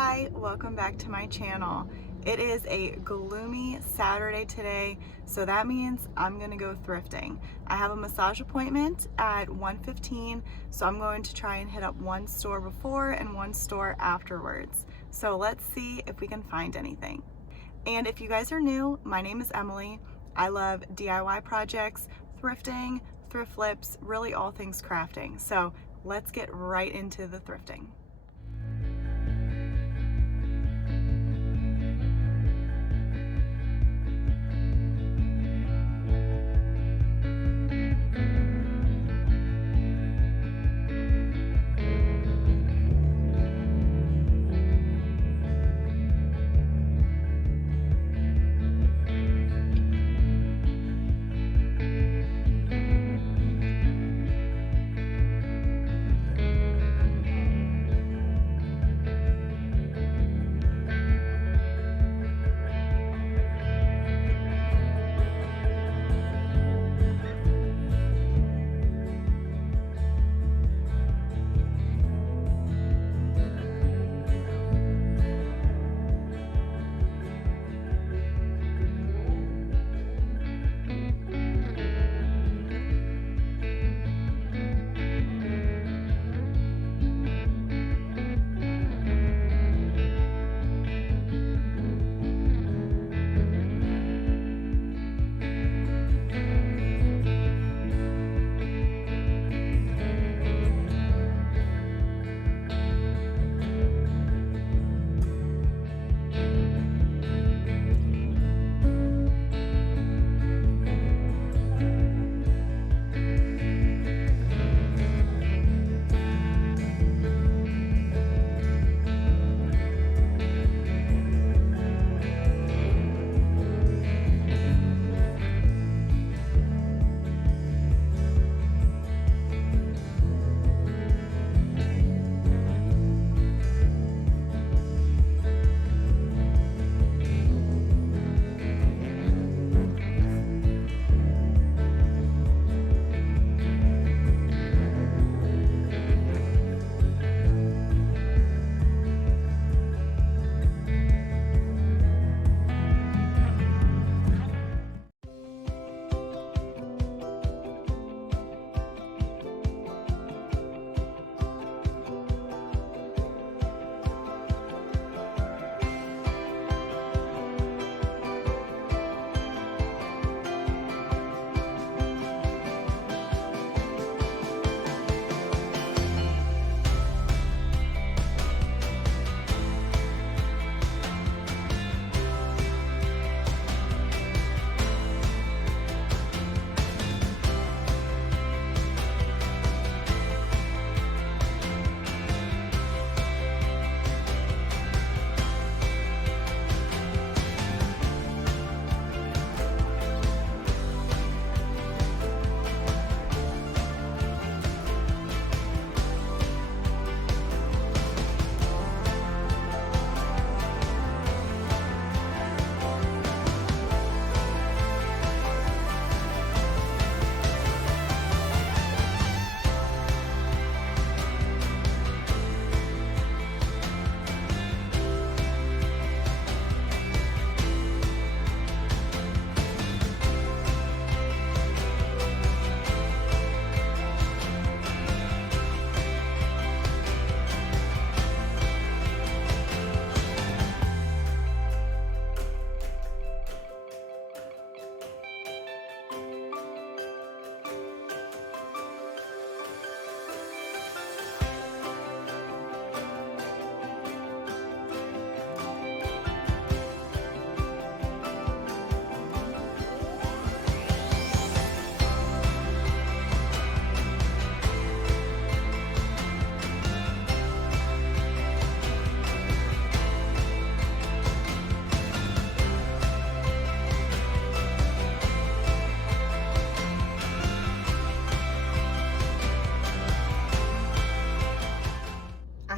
Hi, welcome back to my channel. It is a gloomy Saturday today, so that means I'm gonna go thrifting. I have a massage appointment at 1:15, so I'm going to try and hit up one store before and one store afterwards. So let's see if we can find anything. And if you guys are new, my name is Emily. I love DIY projects, thrifting, thrift flips, really all things crafting. So let's get right into the thrifting.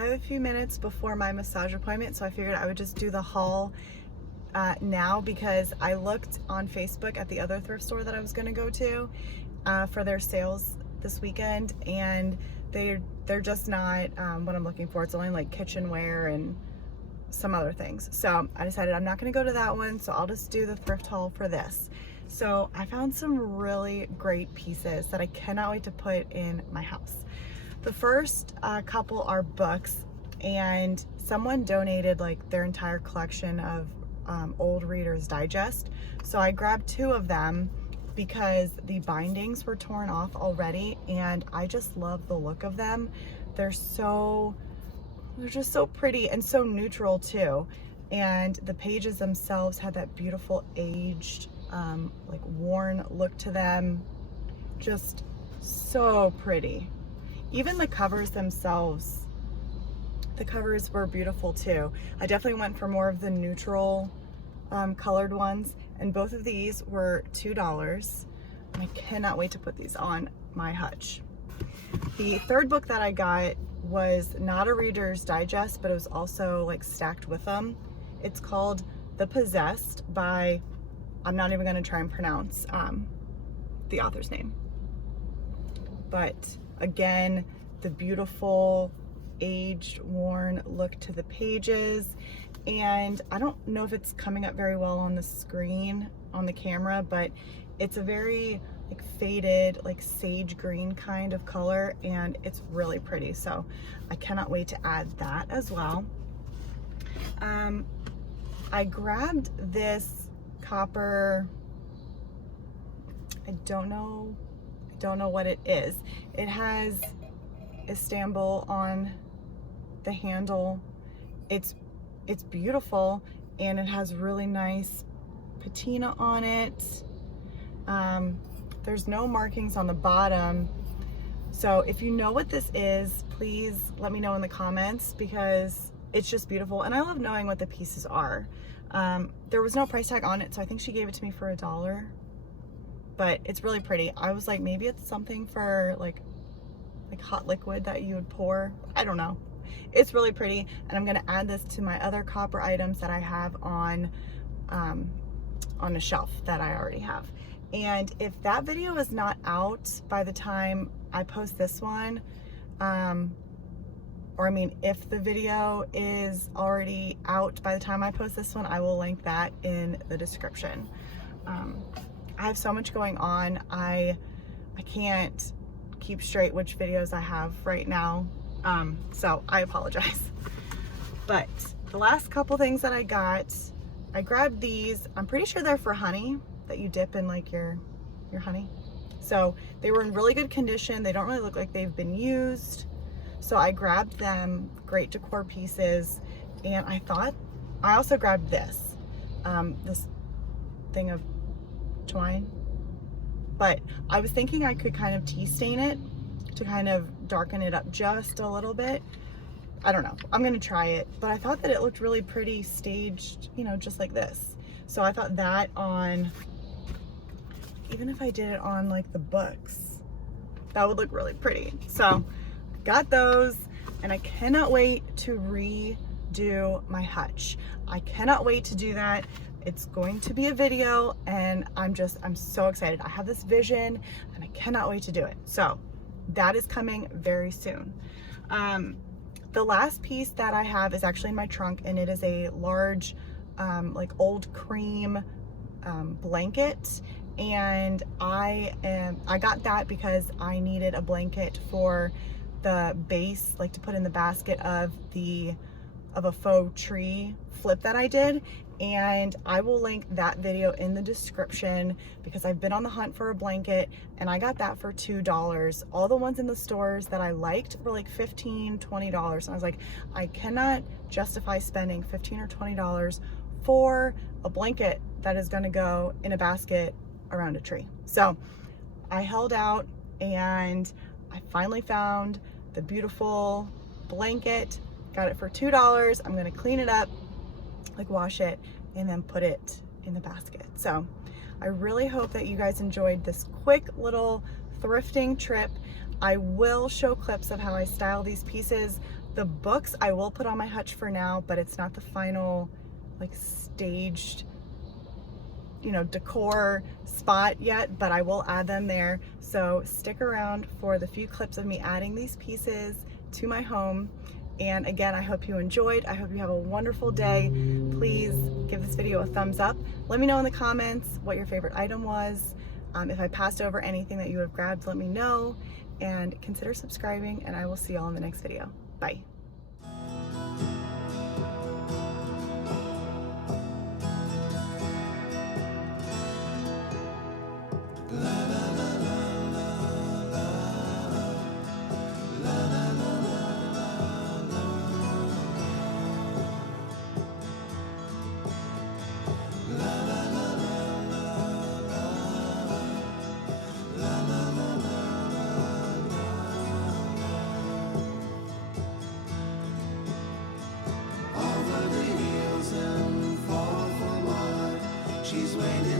A few minutes before my massage appointment, so I figured I would just do the haul now because I looked on Facebook at the other thrift store that I was going to go to for their sales this weekend, and they're just not what I'm looking for. It's only like kitchenware and some other things. So I decided I'm not gonna go to that one, so I'll just do the thrift haul for this. So I found some really great pieces that I cannot wait to put in my house. The first couple are books, and someone donated like their entire collection of old Reader's Digest. So I grabbed 2 of them because the bindings were torn off already, and I just love the look of them. They're just so pretty and so neutral too. And the pages themselves had that beautiful aged, like worn look to them. Just so pretty. Even the covers themselves, the covers were beautiful too. I definitely went for more of the neutral colored ones, and both of these were $2. And I cannot wait to put these on my hutch. The third book that I got was not a Reader's Digest, but it was also like stacked with them. It's called The Possessed by, I'm not even gonna try and pronounce the author's name. But again, the beautiful aged, worn look to the pages. And I don't know if it's coming up very well on the screen, on the camera, but it's a very like faded, like sage green kind of color, and it's really pretty. So I cannot wait to add that as well. I grabbed this copper, I don't know what it is. It has Istanbul on the handle. It's beautiful, and it has really nice patina on it. There's no markings on the bottom. So if you know what this is, please let me know in the comments, because it's just beautiful. And I love knowing what the pieces are. There was no price tag on it, so I think she gave it to me for $1, but it's really pretty. I was like, maybe it's something for like hot liquid that you would pour. I don't know. It's really pretty, and I'm gonna add this to my other copper items that I have on a shelf that I already have. And if that video is not out by the time I post this one, or I mean, if the video is already out by the time I post this one, I will link that in the description. I have so much going on. I can't keep straight which videos I have right now. So I apologize. But the last couple things that I grabbed these. I'm pretty sure they're for honey that you dip in like your honey. So they were in really good condition. They don't really look like they've been used. So I grabbed them, great decor pieces. And I also grabbed this thing of twine, but I was thinking I could kind of tea stain it to kind of darken it up just a little bit. I don't know, I'm gonna try it, but I thought that it looked really pretty staged, you know, just like this. So I thought that on, even if I did it on like the books, that would look really pretty. So got those, and I cannot wait to redo my hutch. I cannot wait to do that. It's going to be a video, and I'm so excited. I have this vision and I cannot wait to do it. So that is coming very soon. The last piece that I have is actually in my trunk, and it is a large like old cream blanket. And I got that because I needed a blanket for the base, like to put in the basket of a faux tree flip that I did. And I will link that video in the description, because I've been on the hunt for a blanket, and I got that for $2. All the ones in the stores that I liked were like $15, $20. And I was like, I cannot justify spending $15 or $20 for a blanket that is gonna go in a basket around a tree. So I held out, and I finally found the beautiful blanket, got it for $2. I'm gonna clean it up, like wash it, and then put it in the basket. So I really hope that you guys enjoyed this quick little thrifting trip. I will show clips of how I style these pieces. The books I will put on my hutch for now, but it's not the final like staged, you know, decor spot yet, but I will add them there. So stick around for the few clips of me adding these pieces to my home. And again, I hope you enjoyed. I hope you have a wonderful day. Please give this video a thumbs up. Let me know in the comments what your favorite item was. If I passed over anything that you would have grabbed, let me know. And consider subscribing, and I will see y'all in the next video. Bye. She's waiting.